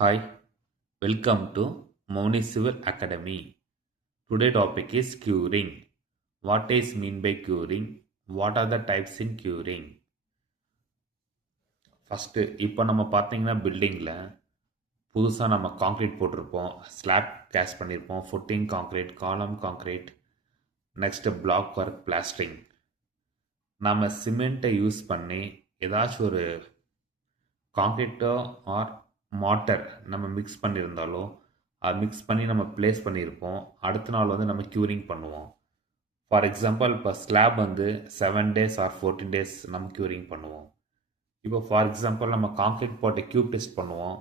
Hi, welcome to Mouni Civil Academy. Today topic is curing. What is mean by curing? What are the types in curing? First இப்போ நம்ம பார்த்தீங்கன்னா பில்டிங்கில் புதுசாக நம்ம concrete போட்டிருப்போம், slab caste பண்ணியிருப்போம், footing concrete, காலம் concrete, next black work, plastering. நம்ம சிமெண்ட்டை யூஸ் பண்ணி ஏதாச்சும் ஒரு காங்க்ரீட்டோ ஆர் மாட்டர் நம்ம மிக்ஸ் பண்ணியிருந்தாலோ அது மிக்ஸ் பண்ணி நம்ம ப்ளேஸ் பண்ணியிருப்போம். அடுத்த நாள் வந்து நம்ம க்யூரிங் பண்ணுவோம். ஃபார் எக்ஸாம்பிள் இப்போ ஸ்லாப் வந்து 7 days ஆர் 14 days நம்ம க்யூரிங் பண்ணுவோம். இப்போ ஃபார் எக்ஸாம்பிள் நம்ம காங்க்ரீட் போட்டு க்யூப் டெஸ்ட் பண்ணுவோம்.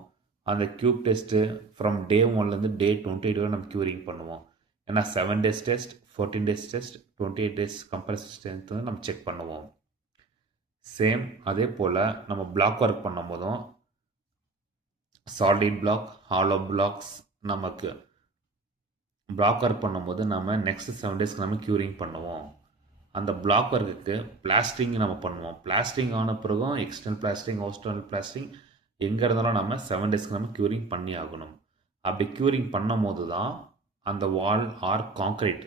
அந்த க்யூப் டெஸ்ட்டு ஃப்ரம் டே 1லேருந்து டே 28 வரை நம்ம க்யூரிங் பண்ணுவோம். ஏன்னா 7 days test, 14 days test, 28 days compressive strength வந்து நம்ம செக் பண்ணுவோம். சேம் அதே போல் நம்ம பிளாக் ஒர்க் பண்ணும் போதும் சாலிட் பிளாக், ஹாலோ பிளாக்ஸ் நமக்கு பிளாக் ஒர்க் பண்ணும்போது நம்ம நெக்ஸ்ட் 7 daysக்கு நம்ம க்யூரிங் பண்ணுவோம். அந்த பிளாக் ஒர்க்குக்கு பிளாஸ்டிங் நம்ம பண்ணுவோம். பிளாஸ்டிங் ஆன பிறகும் எக்ஸ்டர்னல் பிளாஸ்டிங், எக்ஸ்டர்னல் பிளாஸ்டிங் எங்கே இருந்தாலும் நம்ம 7 daysக்கு நம்ம க்யூரிங் பண்ணி ஆகணும். அப்படி க்யூரிங் பண்ணும் போது தான் அந்த வால் ஆர் காங்க்ரீட்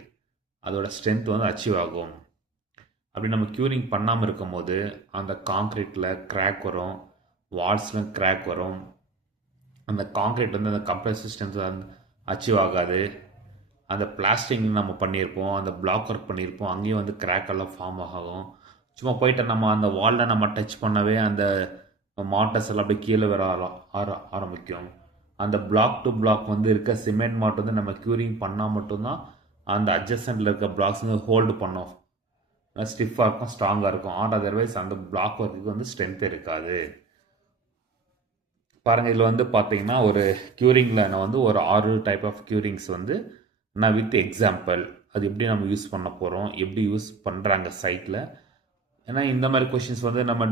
அதோட ஸ்ட்ரென்த் வந்து அச்சீவ் ஆகும். அப்படி நம்ம க்யூரிங் பண்ணாமல் இருக்கும்போது அந்த காங்க்ரீட்டில் கிராக் வரும், வால்ஸில் கிராக் வரும். அந்த காங்க்ரீட் வந்து அந்த கம்ப்ரசிவ் ஸ்ட்ரென்த் அச்சீவ் ஆகாது. அந்த பிளாஸ்டிங் நம்ம பண்ணியிருப்போம், அந்த பிளாக் ஒர்க் பண்ணியிருப்போம், அங்கேயும் வந்து கிராக் எல்லாம் ஃபார்ம் ஆகும். சும்மா போயிட்டு நம்ம அந்த வாலில் நம்ம டச் பண்ணவே அந்த மாட்டர்ஸ் எல்லாம் அப்படியே கீழே வர ஆரம்பிக்கும். அந்த பிளாக் டு பிளாக் வந்து இருக்க சிமெண்ட் மாட் வந்து நம்ம க்யூரிங் பண்ணால் மட்டும்தான் அந்த அட்ஜஸ்டன்ட்டில் இருக்க பிளாக்ஸ் வந்து ஹோல்டு பண்ணோம், ஸ்டிஃபாக இருக்கும், ஸ்ட்ராங்காக இருக்கும். அதர்வைஸ் அந்த பிளாக் ஒர்க்குக்கு வந்து ஸ்ட்ரென்த் இருக்காது. பாருங்கள், இதில் வந்து பார்த்தீங்கன்னா ஒரு க்யூரிங்கில் நான் வந்து ஒரு 6 டைப் ஆஃப் க்யூரிங்ஸ் வந்து நான் வித் எக்ஸாம்பிள் அது எப்படி நம்ம யூஸ் பண்ண போகிறோம், எப்படி யூஸ் பண்ணுறாங்க சைட்டில். ஏன்னா இந்த மாதிரி கொஷின்ஸ் வந்து நம்ம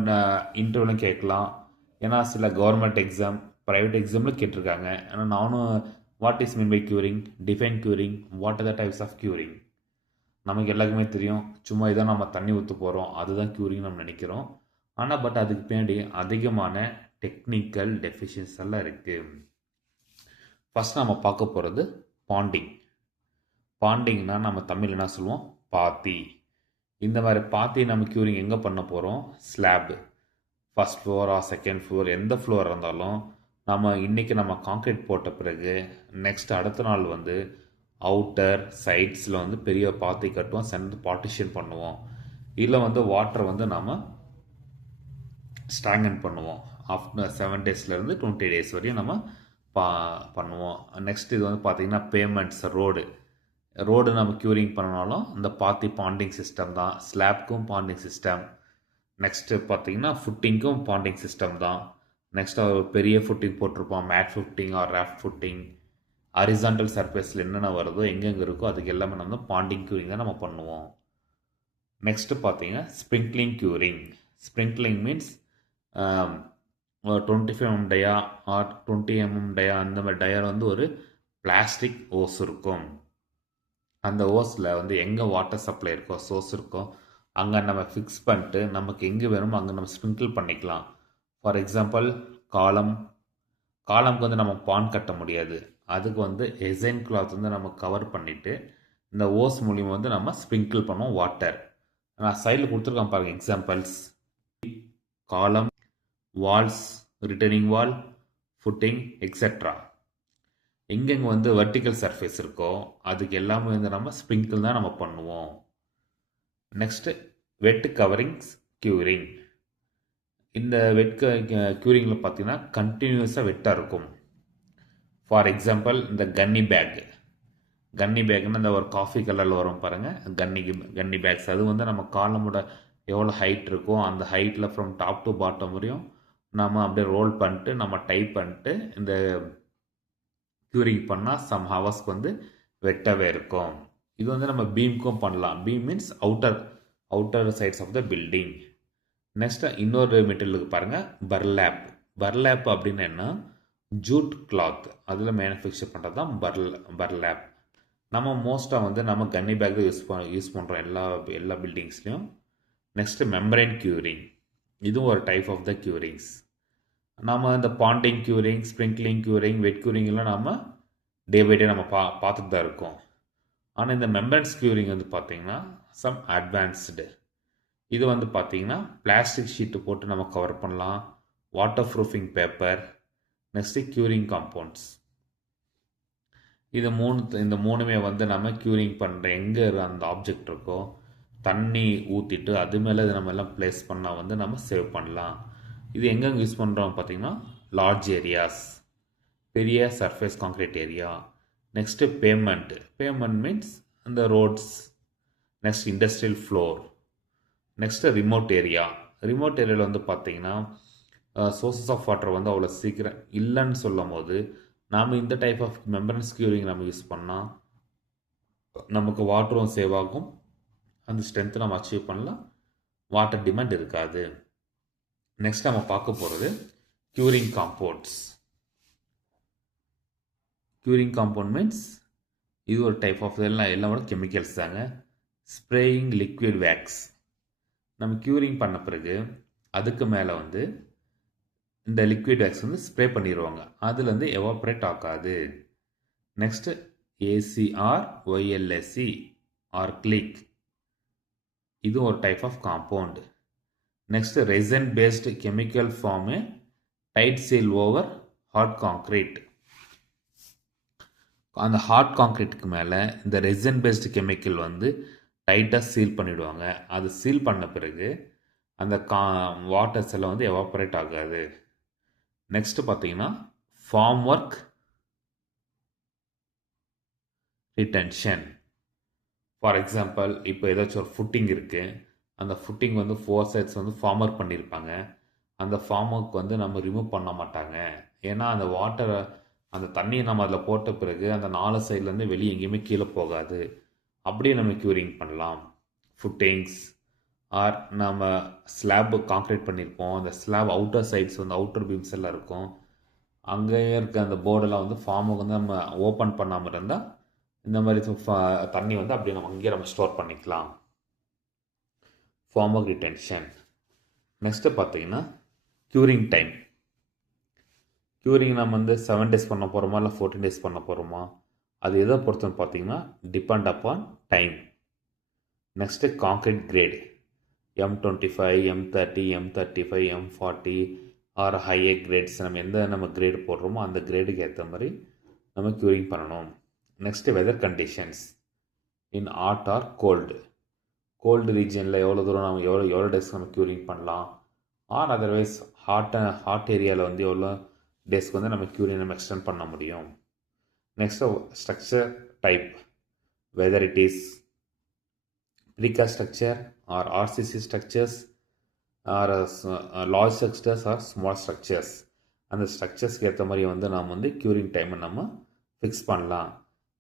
இன்டர்வியூலும் கேட்கலாம். ஏன்னா சில கவர்மெண்ட் எக்ஸாம், ப்ரைவேட் எக்ஸாமில் கேட்டிருக்காங்க. ஆனால் நானும் what is mean by curing, define curing, what are the types of curing. நமக்கு எல்லாருக்குமே தெரியும், சும்மா இதான் நம்ம தண்ணி ஊற்ற போகிறோம், அதுதான் க்யூரிங் நம்ம நினைக்கிறோம். ஆனால் பட் அதுக்கு பின்னாடி அதிகமான டெக்னிக்கல் டெஃபிஷியன்ஸ் எல்லாம் இருக்குது. ஃபஸ்ட் நம்ம பார்க்க போகிறது பாண்டிங். பாண்டிங்னா நம்ம தமிழ் என்ன சொல்லுவோம், பாத்தி. இந்த மாதிரி பாத்தி நம்ம க்யூரிங் எங்கே பண்ண போகிறோம், slab, first Flora second floor எந்த ஃப்ளோர் இருந்தாலும் நம்ம இன்றைக்கி நம்ம காங்க்ரீட் போட்ட பிறகு நெக்ஸ்ட் அடுத்த நாள் வந்து அவுட்டர் சைட்ஸில் வந்து பெரிய பாத்தி கட்டுவோம், சென்டர் பார்ட்டிஷன் பண்ணுவோம். இதில் வந்து வாட்டர் வந்து நம்ம ஸ்டாங்கன் பண்ணுவோம். ஆஃப்டர் 7 daysலேருந்து 20 days வரையும் நம்ம பண்ணுவோம். நெக்ஸ்ட் இது வந்து பார்த்திங்கன்னா பேமெண்ட்ஸ், ரோடு நம்ம க்யூரிங் பண்ணனாலும் இந்த பாண்டிங் சிஸ்டம் தான். ஸ்லாப்க்கும் பாண்டிங் சிஸ்டம். நெக்ஸ்ட்டு பார்த்திங்கன்னா ஃபுட்டிங்க்கும் பாண்டிங் சிஸ்டம் தான். நெக்ஸ்ட் ஒரு பெரிய ஃபுட்டிங் போட்டிருப்போம், mat footing or raft footing. Horizontal சர்ஃபேஸில் என்னென்ன வருதோ எங்கெங்கே இருக்கோ அதுக்கு எல்லாமே நம்ம பாண்டிங் க்யூரிங் தான் நம்ம பண்ணுவோம். நெக்ஸ்ட்டு பார்த்தீங்கன்னா sprinkling curing. Sprinkling means 25 mm dia or 20 mm dia, அந்த மாதிரி டயாவில் வந்து ஒரு பிளாஸ்டிக் ஓஸ் இருக்கும். அந்த ஓஸில் வந்து எங்கே வாட்டர் சப்ளை இருக்கோ, சோர்ஸ் இருக்கோ, அங்கே நம்ம ஃபிக்ஸ் பண்ணிட்டு நமக்கு எங்கே வேணுமோ அங்கே நம்ம ஸ்ப்ரிங்கிள் பண்ணிக்கலாம். ஃபார் எக்ஸாம்பிள் காலம்க்கு வந்து நம்ம பான் கட்ட முடியாது, அதுக்கு வந்து எசைன் கிளாத் வந்து நம்ம கவர் பண்ணிவிட்டு இந்த ஓஸ் மூலியமாக வந்து நம்ம ஸ்ப்ரிங்கிள் பண்ணுவோம் வாட்டர். நான் சைடில் கொடுத்துருக்கேன் பாருங்கள் எக்ஸாம்பிள்ஸ். காலம், வால்ஸ், ரிட்டர்னிங் வால், ஃபுட்டிங் எக்ஸெட்ரா. எங்கெங்கே வந்து வெர்டிக்கல் சர்ஃபேஸ் இருக்கோ அதுக்கு எல்லாமே வந்து நம்ம ஸ்ப்ரிங்கிள் தான் நம்ம பண்ணுவோம். நெக்ஸ்ட்டு வெட் கவரிங்ஸ் க்யூரிங். இந்த வெட் க்யூரிங்கில் பார்த்தீங்கன்னா கண்டினியூஸாக வெட்டாக இருக்கும். ஃபார் எக்ஸாம்பிள் இந்த கன்னி பேக்னா இந்த ஒரு காஃபி கலரில் வரும் பாருங்கள், கன்னி பேக்ஸ். அது வந்து நம்ம காலமோட எவ்வளோ ஹைட் இருக்கோ அந்த ஹைட்டில் ஃப்ரம் டாப் டு பாட்டம் வரையும் நம்ம அப்படியே ரோல் பண்ணிட்டு நம்ம டைப் பண்ணிட்டு இந்த க்யூரிங் பண்ணால் சம் ஹவர்ஸ்க்கு வந்து வெட்டவே இருக்கும். இது வந்து நம்ம பீம்க்கும் பண்ணலாம். Beam means outer sides of the building. Next இன்னொரு மெட்டீரியலுக்கு பாருங்கள், பர்லேப் அப்படின்னு என்ன, ஜூட் கிளாத் அதில் மேனுஃபேக்சர் பண்ணுறது தான் பர்லேப். நம்ம மோஸ்ட்டாக வந்து நம்ம கன்னி பேக் தான் யூஸ் பண்ணுறோம் எல்லா பில்டிங்ஸ்லையும். நெக்ஸ்ட்டு மெம்பரைன் க்யூரிங், இதுவும் ஒரு டைப் ஆஃப் த க்யூரிங்ஸ். நம்ம இந்த பாண்டிங் க்யூரிங், ஸ்ப்ரிங்க்லிங் க்யூரிங், வெட் க்யூரிங் எல்லாம் நம்ம டே பை டே நம்ம பார்த்துட்டு தான் இருக்கோம். ஆனால் இந்த மெம்பரன்ஸ் க்யூரிங் வந்து பார்த்தீங்கன்னா சம் அட்வான்ஸ்டு. இது வந்து பார்த்தீங்கன்னா பிளாஸ்டிக் ஷீட்டு போட்டு நம்ம கவர் பண்ணலாம், water proofing paper, next curing compounds. இந்த மூணுமே வந்து நம்ம க்யூரிங் பண்ணுற எங்கே அந்த ஆப்ஜெக்ட் இருக்கோ தண்ணி ஊற்றிட்டு அது மேலே நம்ம எல்லாம் ப்ளேஸ் பண்ணால் வந்து நம்ம சேவ் பண்ணலாம். இது எங்கெங்கே யூஸ் பண்ணுறோம் பார்த்தீங்கன்னா லார்ஜ் ஏரியாஸ், பெரிய surface concrete area, next payment means அந்த roads, next industrial floor, next remote ஏரியாவில் வந்து பார்த்தீங்கன்னா சோர்சஸ் ஆஃப் வாட்டர் வந்து அவ்வளோ சீக்கிரம் இல்லைன்னு சொல்லும் போது நாம் இந்த டைப் ஆஃப் மெம்பரன்ஸ் க்யூரிங் நம்ம யூஸ் பண்ணால் நமக்கு வாட்டரும் சேவ் ஆகும், அந்த ஸ்ட்ரென்த்தை நம்ம அச்சீவ் பண்ணலாம், வாட்டர் டிமாண்ட் இருக்காது. நெக்ஸ்ட் நம்ம பார்க்க போகிறது curing compounds. Curing compound means இது ஒரு டைப் ஆஃப் எல்லாமே கெமிக்கல்ஸ் தாங்க. Spraying liquid wax. நம்ம க்யூரிங் பண்ண பிறகு அதுக்கு மேலே வந்து இந்த லிக்விட் வேக்ஸ் வந்து ஸ்ப்ரே பண்ணிடுவாங்க, அதுலேருந்து எவாப்ரேட் ஆகாது. Next ACR YLSC acrylic, இது ஒரு type of compound. Next resin based chemical form tight seal over hard concrete. அந்த ஹார்ட் காங்க்ரீட்டுக்கு மேலே இந்த ரெசன் பேஸ்டு கெமிக்கல் வந்து டைட்டாக சீல் பண்ணிவிடுவாங்க. அது சீல் பண்ண பிறகு அந்த வாட்டர்ஸ் எல்லாம் வந்து எவாப்ரேட் ஆகாது. நெக்ஸ்ட் பார்த்தீங்கன்னா form work retention. For example இப்போ ஏதாச்சும் ஒரு ஃபுட்டிங் இருக்குது, அந்த ஃபுட்டிங் வந்து 4 சைட்ஸ் வந்து ஃபார்மர் பண்ணியிருப்பாங்க, அந்த ஃபார்மருக்கு வந்து நம்ம ரிமூவ் பண்ண மாட்டாங்க. ஏன்னா அந்த வாட்டரை அந்த தண்ணியை நம்ம அதில் போட்ட பிறகு அந்த 4 சைட்லேருந்து வெளியே எங்கேயுமே கீழே போகாது. அப்படியே நம்ம க்யூரிங் பண்ணலாம். ஃபுட்டிங்ஸ் ஆர் நம்ம ஸ்லாப் காங்க்ரீட் பண்ணியிருப்போம், அந்த ஸ்லாப் அவுட்டர் சைட்ஸ் வந்து அவுட்டர் பீம்ஸ் எல்லாம் இருக்கும், அங்கேயே இருக்க அந்த போர்டெல்லாம் வந்து ஃபார்முக்கு வந்து நம்ம ஓப்பன் பண்ணாமல் இருந்தால் இந்த மாதிரி தண்ணி வந்து அப்படியே நம்ம அங்கேயே நம்ம ஸ்டோர் பண்ணிக்கலாம். Form of retention. நெக்ஸ்ட்டு பார்த்தீங்கன்னா க்யூரிங் டைம். க்யூரிங் நம்ம வந்து 7 days பண்ண போகிறோமா இல்லை 14 days பண்ண போகிறோமா, அது எதை பொறுத்துன்னு பார்த்தீங்கன்னா depend upon time. Next concrete grade, M25, M30, M35, M40 or higher grades, நம்ம கிரேடு போடுறோமோ அந்த கிரேடுக்கு ஏற்ற மாதிரி நம்ம க்யூரிங் பண்ணணும். Next weather conditions in hot or cold ரீஜனில் எவ்வளோ தூரம் நம்ம எவ்வளோ டேஸ் நம்ம க்யூரிங் பண்ணலாம், ஆர் அதர்வைஸ் ஹாட் ஏரியாவில் வந்து எவ்வளோ டேஸ்க்கு வந்து நம்ம க்யூரிங் நம்ம எக்ஸ்டெண்ட் பண்ண முடியும். Next structure type, whether it is precast structure or RCC structures or large structures or small structures. அந்த ஸ்ட்ரக்சர்ஸ்க்கு ஏற்ற மாதிரி வந்து நாம் வந்து க்யூரிங் டைமை நம்ம ஃபிக்ஸ் பண்ணலாம்.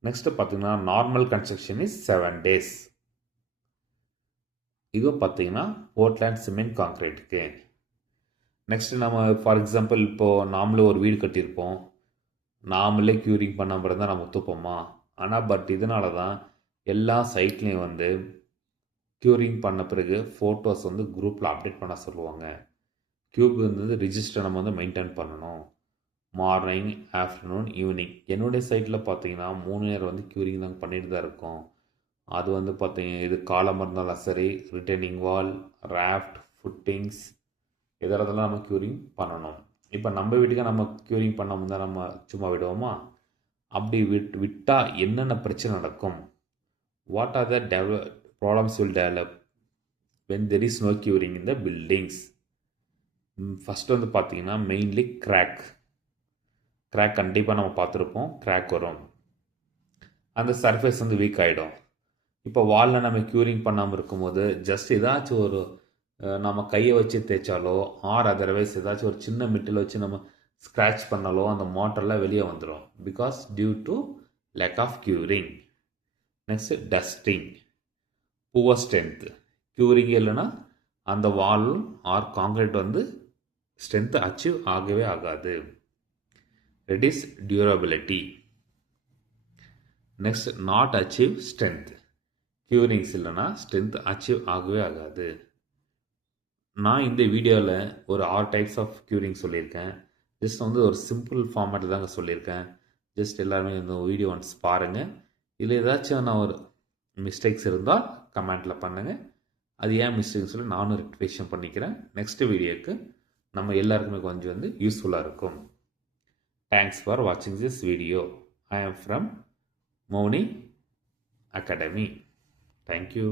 நெக்ஸ்ட்டு பார்த்தீங்கன்னா நார்மல் கன்ஸ்ட்ரக்ஷன் இஸ் 7 days. இதுவும் பார்த்தீங்கன்னா போர்ட்லேண்ட் சிமெண்ட் காங்க்ரீட்டுக்கு. நெக்ஸ்ட்டு நம்ம ஃபார் எக்ஸாம்பிள் இப்போது நாமளே ஒரு வீடு கட்டியிருப்போம், நாமளே க்யூரிங் பண்ண பிறகு தான் நம்ம ஒத்துப்போமா. ஆனால் பட் இதனால தான் எல்லா சைட்லேயும் வந்து க்யூரிங் பண்ண பிறகு ஃபோட்டோஸ் வந்து குரூப்பில் அப்டேட் பண்ண சொல்லுவாங்க. க்யூப் வந்து ரிஜிஸ்டர் நம்ம வந்து மெயின்டைன் பண்ணணும், மார்னிங், ஆஃப்டர்நூன், ஈவினிங். என்னுடைய சைட்டில் பார்த்தீங்கன்னா 3 நேரம் வந்து க்யூரிங் நாங்கள் பண்ணிட்டு தான் இருக்கோம். அது வந்து பார்த்தீங்கன்னா இது காலமாக இருந்தாலும் சரி, ரிட்டர்னிங் வால், ராஃப்ட், ஃபுட்டிங்ஸ் இதெல்லாம் நம்ம க்யூரிங் பண்ணணும். இப்போ நம்ம வீட்டுக்கு நம்ம க்யூரிங் பண்ணாமல் தான் நம்ம சும்மா விடுவோமா? அப்படி விட்டால் என்னென்ன பிரச்சனை நடக்கும், what are the problems will develop when there is no curing in the buildings. First வந்து பார்த்தீங்கன்னா மெயின்லி கிராக் கண்டிப்பாக நம்ம பார்த்துருப்போம், கிராக் வரும், அந்த சர்ஃபேஸ் வந்து வீக் ஆகிடும். இப்போ வாலில் நம்ம க்யூரிங் பண்ணாமல் இருக்கும்போது ஜஸ்ட் ஏதாச்சும் ஒரு நம்ம கையை வச்சு தேய்ச்சாலோ ஆர் அதர்வைஸ் ஏதாச்சும் ஒரு சின்ன மிட்டில் வச்சு நம்ம ஸ்க்ராட்ச் பண்ணாலோ அந்த மோட்டர்லாம் வெளியே வந்துடும், because due to lack of curing. Next dusting, poor strength. Curing இல்லைன்னா அந்த வால் ஆர் காங்க்ரீட் வந்து ஸ்ட்ரென்த்து அச்சீவ் ஆகவே ஆகாது. Reduce durability. Next not achieve strength. Curings இல்லைன்னா ஸ்ட்ரென்த் அச்சீவ் ஆகவே ஆகாது. நான் இந்த வீடியோவில் ஒரு 6 டைப்ஸ் ஆஃப் க்யூரிங் சொல்லியிருக்கேன். ஜஸ்ட் வந்து ஒரு சிம்பிள் ஃபார்மேட்டில் தாங்க சொல்லியிருக்கேன். ஜஸ்ட் எல்லாருமே இந்த வீடியோ ஒன்ஸ் பாருங்கள். இதில் ஏதாச்சும் நான் ஒரு மிஸ்டேக்ஸ் இருந்தால் கமெண்ட்டில் பண்ணுங்கள். அது ஏன் மிஸ்டேக்னு சொல்லி நானும் ரெக்டிஃபிகேஷன் பண்ணிக்கிறேன். நெக்ஸ்ட் வீடியோக்கு நம்ம எல்லாருக்குமே கொஞ்சம் வந்து யூஸ்ஃபுல்லாக இருக்கும். தேங்க்ஸ் ஃபார் வாட்சிங் this video. I am from Mouni Academy. Thank you.